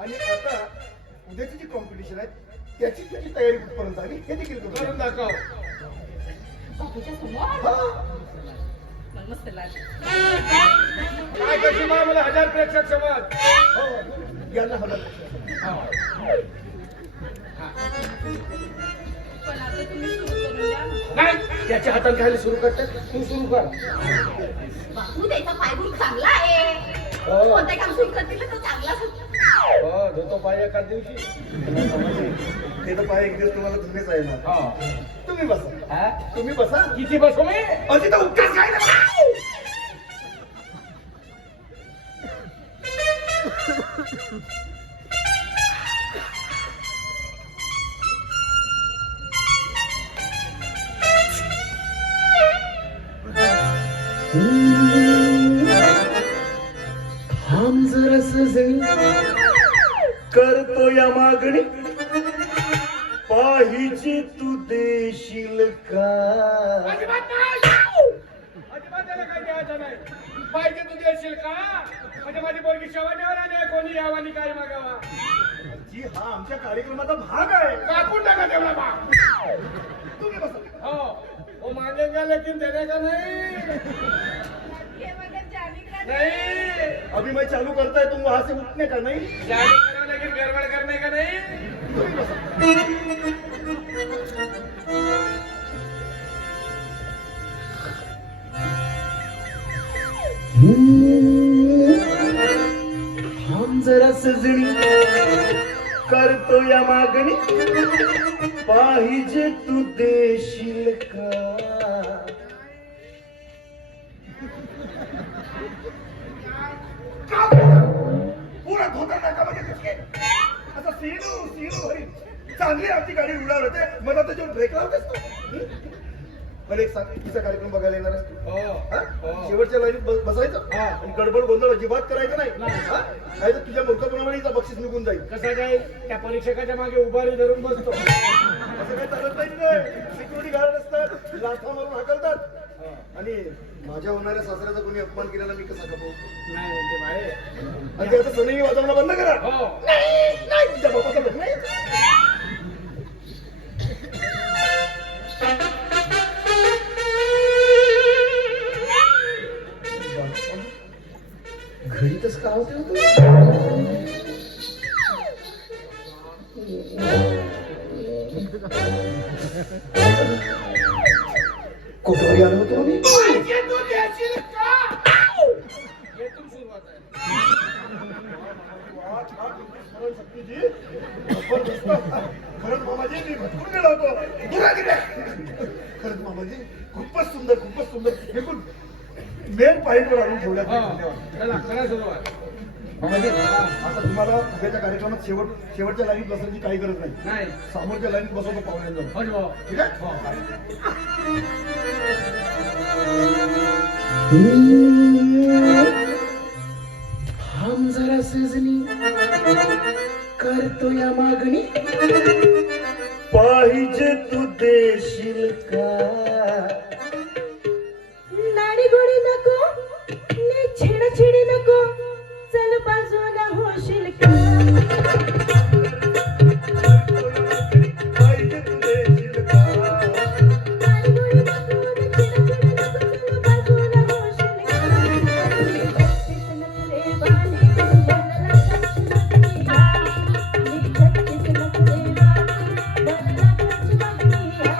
आणि आता उद्याची जी कॉम्पिटिशन आहे त्याची तुझी तयारी कुठपर्यंत आली हे देखील करून दाखव. बापूच्या समोर हा. मग मस्त लागलं. काय कशी बा मला 1000 प्रेक्षक समज. हो यांना हलत पण आता तुम्ही सुरू करून द्या. नाही त्याच्या हातात घ्यायला सुरू करतात. तू सुरू कर. बापू त्याचा पायगुण चांगला आहे. हो. कोणते काम सुरू करतील तर चांगलाच होता. हो धुतो पाय एका दिवशी. ते तर पाय एक दिवस तुम्हाला तुम्हीच आहे ना. हा. तुम्ही बसा हा? तुम्ही बसा किती बसू मी? अति तर उत्तर काय ना हम जरा सजनी करतो या मागणी पाहिजे तू देशील का अजिबात नाही. अजिबात त्याला काही द्यायचं नाही. पाहिजे तू देशील का? म्हणजे माझी पोरगी शेवटवर आली कोणी यावा आणि काय मागावा. जी हा आमच्या कार्यक्रमाचा भाग आहे कापून टाका तेवढा भाग. तुम्ही बसा हो वो मांगेगा लेकिन देने का नहीं. हे बघा जावी का नहीं अभी मैं चालू करता है तुम वहां से उठने का नहीं जाने का लेकिन गड़बड़ करने का नहीं. तुम्ही बसा हम जरा सजणी करतो या मागणी पाहिजे तू देशील का पुरा धोतर नाकामध्ये दिसते आता सीडू भरी चांगली आमची गाडी उडावर होते मला त्याच्यावर ब्रेक लावतेस तू मला एक सांग तिचा कार्यक्रम बघायला येणार आहेस तू? हो हा? हो. शेवटच्या लाईनीत बसायचं हा. आणि गडबड गोंधळ अजिबात करायचं नाही नाही. हा? नाही तर तुझ्या मूर्खपणामुळे हिचं बक्षीस निघून जाईल कसं जाईल त्या परीक्षकाच्या मागे उभारी धरून बसतो. असं काही चालत नाही सिक्युरिटी गार्ड असतात लाथा मारून हाकलतात आणि माझ्या होणाऱ्या सासऱ्याचा कोणी अपमान केलेला मी कसा खपवू नाही म्हणते बाई. आणि त्याचं सनई वाजवणं बंद करा हो नाही तुझ्या बापाचा लग्न आहे. घरी तसं का होते कुठे आलो होतो मी पाहिजे तू देशील का? येथून सुरुवात आहे. खरंच मामाजी मी भटकून गेलो होतो दुरा गेले खरंच मामाजी खूपच सुंदर बिलकुल मेन पॉइंटवर आणून ठेवल्या हो. चला करा सुरुवात. मामाजी आता तुम्हाला उद्याच्या कार्यक्रमात शेवटच्या लाईनीत बसायची काही गरज नाही नाही समोरच्या लाईनीत बसवतो पाहुण्यांजवळ हो भाऊ. ठीक आहे हो. हम जरा सजनी करतो या मागणी पाहिजे तू देशील का नाडी गोडी नको नी छेडछेडी नको चल बाजूला होशील का पाहिजे तू देशील का नाडी गोडी नको नी छेडछेडी नको चल बाजूला होशील का किसन रे बानी बनला छमकिया नी छत्तीस नखरे बानी बनला छमकिया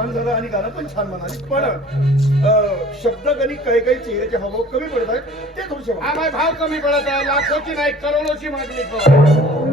छान झालं आणि गाणं पण छान म्हणाली पण शब्द आणि काही काही चेहऱ्याचे हावभाव कमी पडत आहेत ते थोडेसे हा माझा भाव कमी पडत आहे लाखोची नाही करोडोची मागणी कर